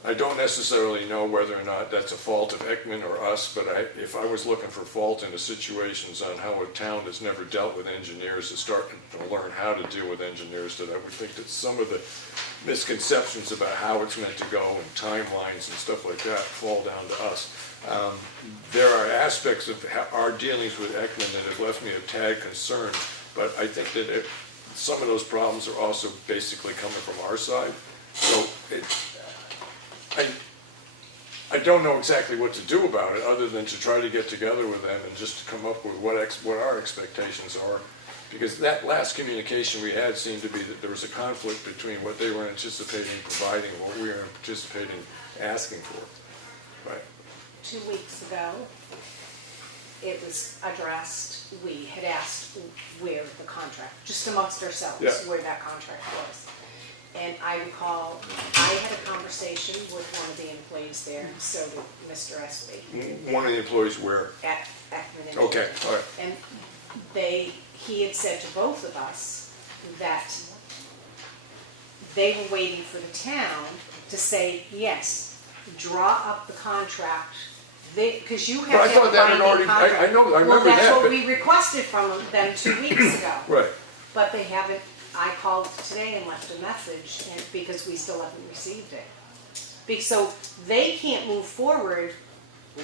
I don't necessarily know whether or not that's a fault of Ekman or us, but if I was looking for fault in the situations on how a town that's never dealt with engineers is starting to learn how to deal with engineers, that I would think that some of the misconceptions about how it's meant to go and timelines and stuff like that fall down to us. There are aspects of our dealings with Ekman that have left me a tad concerned, but I think that some of those problems are also basically coming from our side. So I don't know exactly what to do about it, other than to try to get together with them and just to come up with what our expectations are. Because that last communication we had seemed to be that there was a conflict between what they were anticipating providing and what we were anticipating asking for. Right. 2 weeks ago, it was addressed, we had asked where the contract, just amongst ourselves, Yeah. where that contract was. And I recall, I had a conversation with one of the employees there, so did Mr. Espie, One of the employees where? at Effingham NH. Okay, all right. And he had said to both of us that they were waiting for the town to say, yes, draw up the contract, because you But have I to have thought a that had binding already, contract. I know, I remember Well, that's that, what but, we requested from them 2 weeks ago. right. But they haven't, I called today and left a message, and because we still haven't received it. So they can't move forward,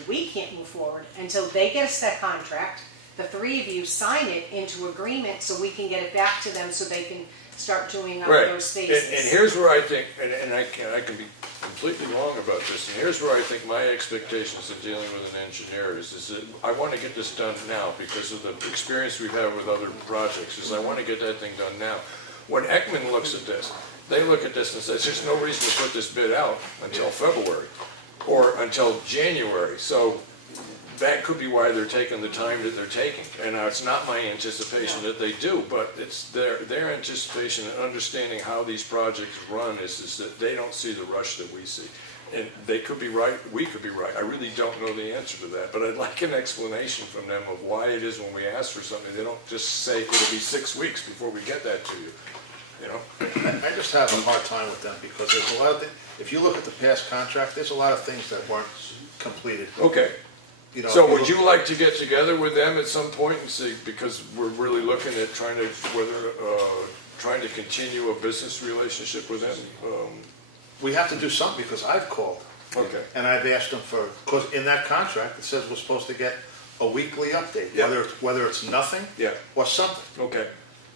we can't move forward until they get us that contract, the three of you sign it into agreement so we can get it back to them so they can start doing up Right, those and spaces. here's where I think, and I can be completely wrong about this, and here's where I think my expectations in dealing with an engineer is that I want to get this done now because of the experience we've had with other projects, is I want to get that thing done now. When Ekman looks at this, they look at this and says, there's no reason to put this bid out until February or until January, so that could be why they're taking the time that they're taking. And it's not my anticipation that they do, but it's their anticipation and understanding how these projects run is that they don't see the rush that we see. And they could be right, we could be right. I really don't know the answer to that, but I'd like an explanation from them of why it is when we ask for something, they don't just say it'll be 6 weeks before we get that to you, you know? I just have a hard time with them because there's a lot of, if you look at the past contract, there's a lot of things that weren't completed. Okay. You know, So if would you like to get together with them at some point and see, because we're really looking at trying to continue a business relationship with them? We have to do something because I've called. Okay. And I've asked them for, because in that contract, it says we're supposed to get a weekly update, Yeah. whether it's nothing Yeah. or something. Okay.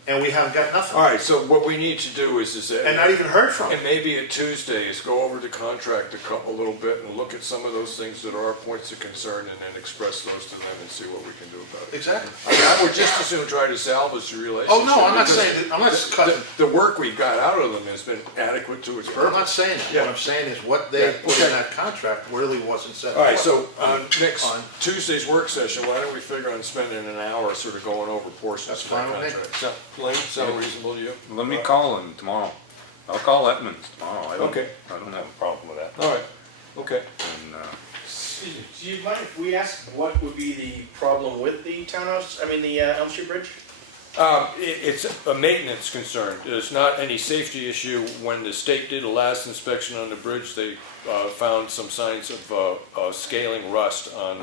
And we haven't got nothing. All right, so what we need to do is that. And not even heard from And them. maybe at Tuesday is go over the contract a little bit and look at some of those things that are points of concern and then express those to them and see what we can do about it. Exactly. I mean, I would just as soon try to salvage the relationship. Oh, no, I'm not because saying that- I'm not cutting- The work we got out of them has been adequate to its purpose. I'm not saying that. Yeah. What I'm saying is what they Yeah, put in okay. that contract really wasn't set All right, forth. so on next On- Tuesday's work session, why don't we figure on spending an hour sort of going over portions That's of that fine with me. contract? Sound reasonable to you? Let me call him tomorrow. I'll call Edmonds tomorrow. Okay. I don't have a problem with that. All right, okay. And, Excuse me, do you mind if we ask what would be the problem with the townhouse, the Elm Street Bridge? It's a maintenance concern. There's not any safety issue. When the state did a last inspection on the bridge, they found some signs of scaling rust on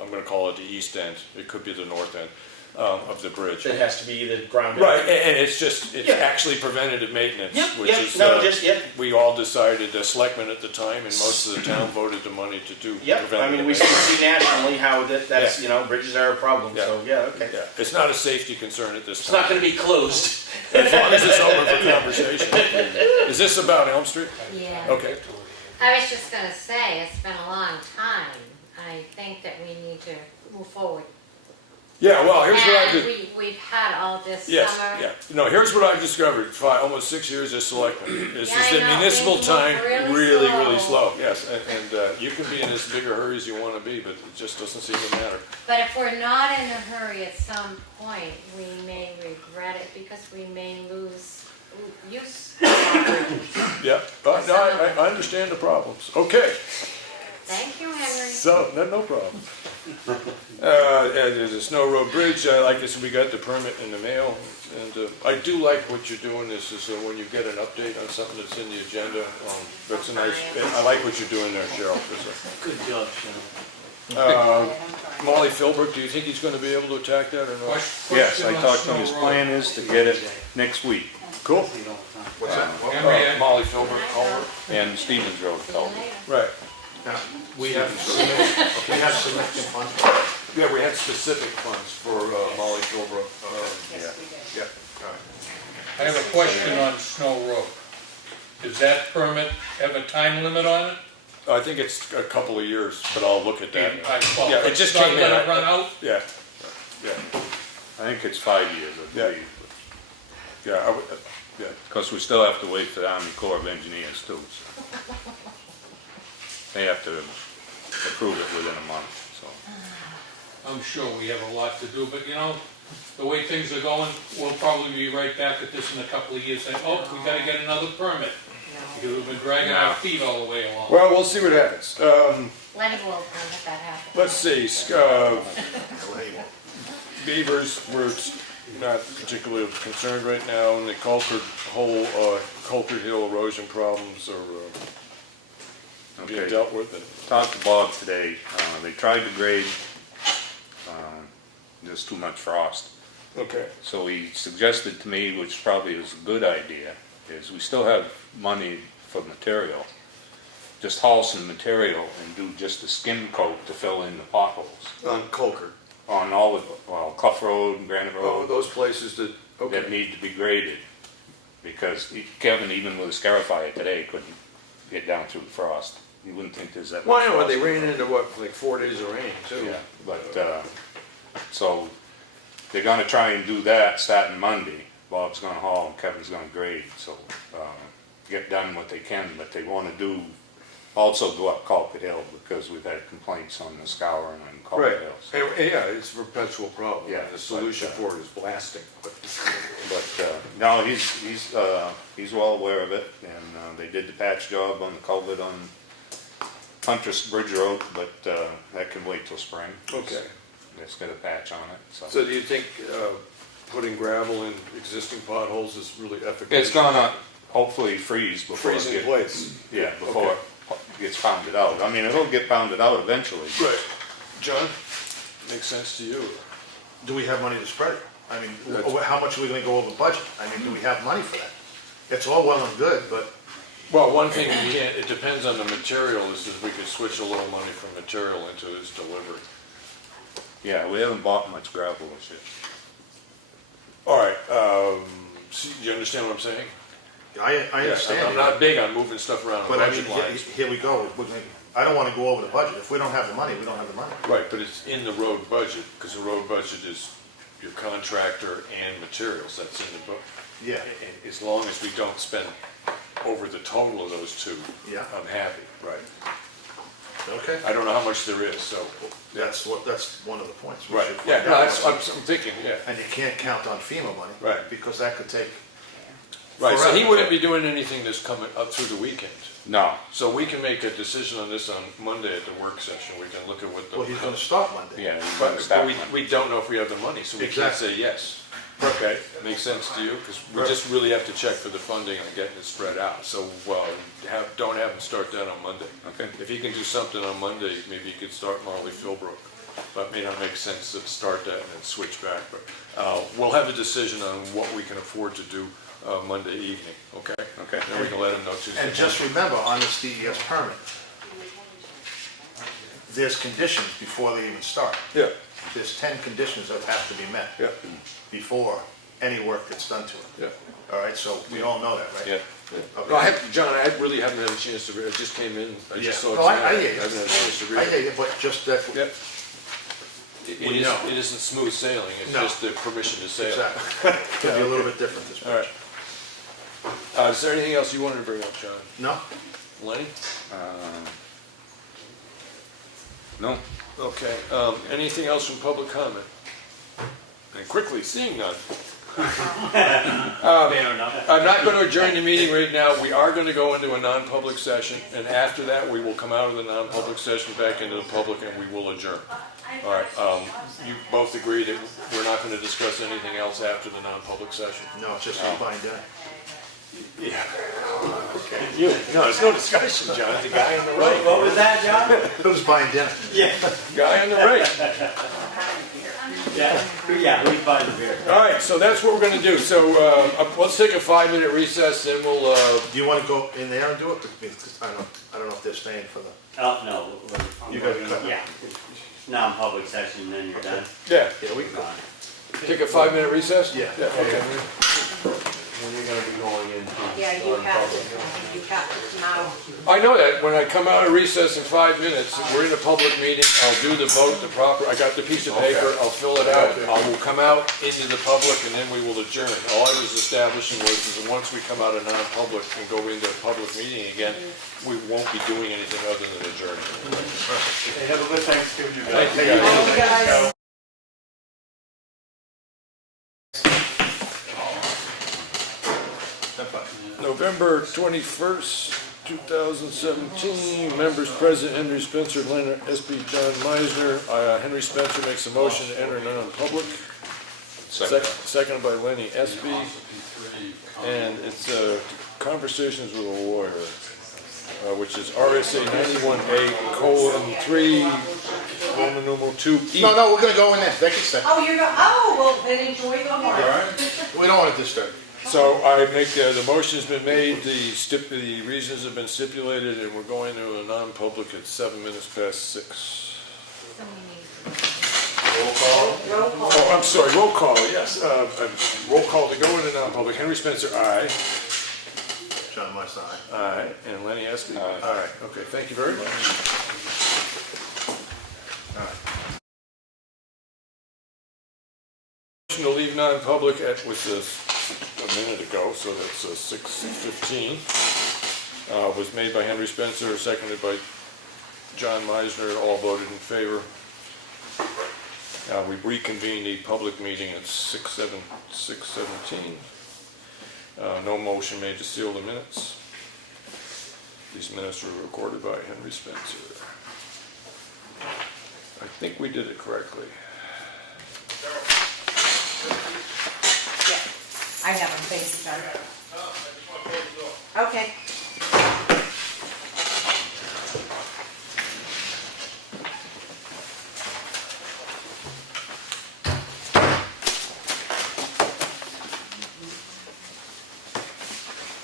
I'm going to call it the east end. It could be the north end of the bridge. It has to be the ground. Right, and it's Yeah. actually preventative maintenance, Yeah, which yeah, is, no, just, yeah. we all decided, the selectmen at the time, and most of the town voted the money to do Yeah, preventative we maintenance. see nationally how that's, Yeah. Bridges are a problem, Yeah. so, yeah, okay. Yeah, it's not a safety concern at this It's time. not gonna be closed. As long as it's open for conversation. Is this about Elm Street? Yeah. Okay. I was just gonna say, it's been a long time. I think that we need to move forward. Yeah, well, here's what I've And we've had all this Yes, summer. yeah. No, here's what I've discovered, almost 6 years as selectman, is Yeah, I that know, municipal things move time really really slow. slow. Yes, and you can be in as big a hurry as you want to be, but it just doesn't seem to matter. But if we're not in a hurry at some point, we may regret it because we may lose use of our bridges. Yeah, no, I understand the problems. Okay, Thank you, Henry. so, no problem. There's a Snow Road Bridge, like this, we got the permit in the mail, and I do like what you're doing, this is when you get an update on something that's in the agenda, that's a nice, I like what you're doing there, Cheryl. Good job, Sean. Molly Philbrook, do you think he's gonna be able to attack that or not? yes, I talked to him. His plan is to get it next week. Cool. What's that? Molly Philbrook, Holbrook. And Stevens Road culvert. Right. Now, we have significant funds. Yeah, we had specific funds for Molly Philbrook. Yes, we did. Yeah, all right. I have a question on Snow Road. Does that permit have a time limit on it? I think it's a couple of years, but I'll look at that. Well, Yeah, it just it's not came in. gonna run out? Yeah, yeah, I think it's 5 years, I Yeah. believe. yeah, yeah. Because we still have to wait for the Army Corps of Engineers too. So. They have to approve it within a month, so. I'm sure we have a lot to do, but you know, the way things are going, we'll probably be right back at this in a couple of years saying, oh, we gotta get another permit. Because we've been dragging our feet all the way along. Well, we'll see what happens. Lenny will let that happen. Let's see, beavers, we're not particularly concerned right now, and the Culford Hill erosion problems are being Okay. dealt with. Talked to Bob today, they tried to grade, there's too much frost. Okay. So he suggested to me, which probably is a good idea, is we still have money for material. Just haul some material and do just a skim coat to fill in the potholes. On Colker. On all of, well, Clough Road and Granite Oh, Road, those places that, that need to be graded. Because Kevin, even with a scarifier today, couldn't get down through the frost. You wouldn't think there's that much Well, I know, frost. they ran into like 4 days of rain too. Yeah, but, so they're gonna try and do that starting Monday. Bob's gonna haul and Kevin's gonna grade, so, get done what they can, but they wanna do, also go up Culpet Hill, because we've had complaints on the scouring on Right, Culpet Hills. and, yeah, it's a perpetual problem. Yeah, The solution but, for it is blasting. But, no, he's well aware of it, and, they did the patch job on the culvert on Huntress Bridge Road, but, that can wait till spring. Okay. It's got a patch on it, so. So do you think putting gravel in existing potholes is really efficacious? It's gonna hopefully freeze before Freeze it in gets. place? Yeah, before it gets pounded out. I mean, it'll get pounded out eventually. Right. John, makes sense to you? Do we have money to spread it? I mean, how much are we gonna go over budget? I mean, do we have money for that? It's all well and good, but Well, one thing we can't, it depends on the material, is if we could switch a little money from material into his delivery. Yeah, we haven't bought much gravel this year. All right, see, you understand what I'm saying? I understand. I'm not big on moving stuff around on But I mean, budget lines. here we go. I don't wanna go over the budget. If we don't have the money, we don't have the money. Right, but it's in the road budget, because the road budget is your contractor and materials, that's in the book. Yeah. And as long as we don't spend over the total of those two, Yeah. I'm happy. Right. Okay. I don't know how much there is, so. That's one of the points. We Right, should find yeah, no, out that's, I'm what's- thinking, yeah. And you can't count on FEMA money. Right. Because that could take. Right, so he forever. wouldn't be doing anything this coming up through the weekend. No, So we can make a decision on this on Monday at the work session, we can look at what the. Well, he's gonna start Monday. yeah. we But gotta start we, one. we don't know if we have the money, so we can't Exactly. say yes. Okay, makes sense to you, because we just really have to check for the funding and getting it spread out, so, well, don't have him start that on Monday. Okay. If he can do something on Monday, maybe he could start Marley Philbrook, but it may not make sense to start that and then switch back, but, we'll have a decision on what we can afford to do, Monday evening, okay? Okay. Then we can let him know Tuesday. And just remember, on this DES permit, there's conditions before they even start. Yeah, There's 10 conditions that have to be met yeah, before any work gets done to it. yeah. All right, so we all know that, right? Yeah, Okay. No, I have, John, I really haven't had a chance to, I just came in, I Yeah. just saw it No, I tonight, I hear you. haven't had a chance to read I it. hear you, but just that. Yep. It We isn't, know. it isn't smooth sailing, it's No. just the permission to sail. Exactly. Could be a little bit different this All right. much. Is there anything else you wanted to bring up, John? No? Lenny? no, Okay, anything else from public comment? And quickly, seeing none. I'm not going to adjourn the meeting right now, we are going to go into a non-public session, and after that, we will come out of the non-public session back into the public, and we will adjourn. All right, you both agree that we're not going to discuss anything else after the non-public session? No, it's just buying dinner. Yeah. Okay. No, there's no discussion, John, the guy on the right. What was that, John? Who's buying dinner? Yeah, Guy on the right. yeah, who's buying the beer? All right, so that's what we're gonna do. So, let's take a 5-minute recess, then we'll, Do you want to go in there and do it? Because I don't know if they're staying for the. Oh, no. You gotta cut. Yeah, non-public session, then you're done. yeah, Yeah, we can go. take a 5-minute recess? Yeah. Okay. When you're gonna be going into. Yeah, you have to come out. I know that. When I come out of recess in 5 minutes, we're in a public meeting, I'll do the vote, the proper, I got the piece of paper, I'll fill it out, I will come out into the public, and then we will adjourn. All I was establishing was that once we come out of non-public and go into a public meeting again, we won't be doing anything other than adjourning. Hey, have a good Thanksgiving, you guys. Thank you, guys. Guys. September 21st, 2017. Members present, Henry Spencer, Leonard Espie, John Meisner. Henry Spencer makes a motion to enter non-public. Seconded by Lenny Espie. And it's conversations with a lawyer, which is RSA 91A:3, Roman numeral 2E. No, we're gonna go in there, Becky said. Oh, well, then enjoy the All right. We don't want to disturb. So I make, the motion's been made, the reasons have been stipulated, and we're going to a non-public at 6:07. Roll call. Oh, I'm sorry, roll call, yes. Roll call to go into non-public. Henry Spencer, aye. John Meisner, aye. Aye. And Lenny Espie? Aye. All right, okay, thank you very much. All right. Motion to leave non-public was a minute ago, so that's 6:15. Was made by Henry Spencer, seconded by John Meisner, all voted in favor. We reconvene the public meeting at 6:17. No motion made to seal the minutes. These minutes were recorded by Henry Spencer. I think we did it correctly. I have them, thank you, John. Okay.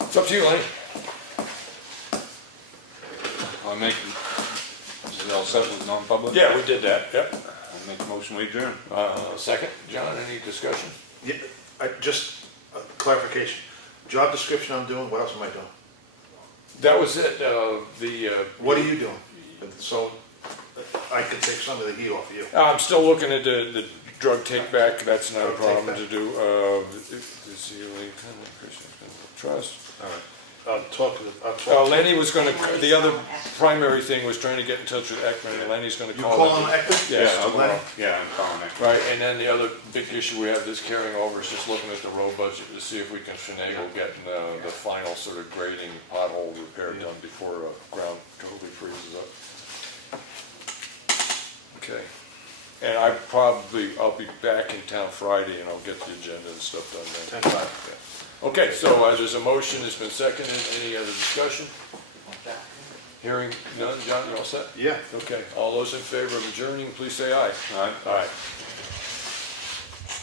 It's up to you, Lenny. I'll make, is it all set with non-public? Yeah, we did that, yep. I'll make a motion, we adjourn. Second, John, any discussion? Yeah, just clarification. Job description I'm doing, what else am I doing? That was it, What are you doing? So I can take some of the heat off of you. I'm still looking at the drug take back, that's not a Drug problem take to back. do. This year, Trust. All right. I'll talk to Lenny was gonna, the other primary thing was trying to get in touch with Ekman, and Lenny's gonna You call. call him Hector? Yes, I'll tomorrow. Yeah, I'm calling it. Right, and then the other big issue we have that's carrying over is just looking at the road budget to see if we can finagle getting the final sort of grading pothole repair done before ground totally freezes up. Okay. And I'll be back in town Friday and I'll get the agenda and stuff done then. 10-5. Okay, so there's a motion, it's been seconded, any other discussion? Hearing none, John, you all set? Yeah. Okay, all those in favor of adjourning, please say aye. All right. Aye.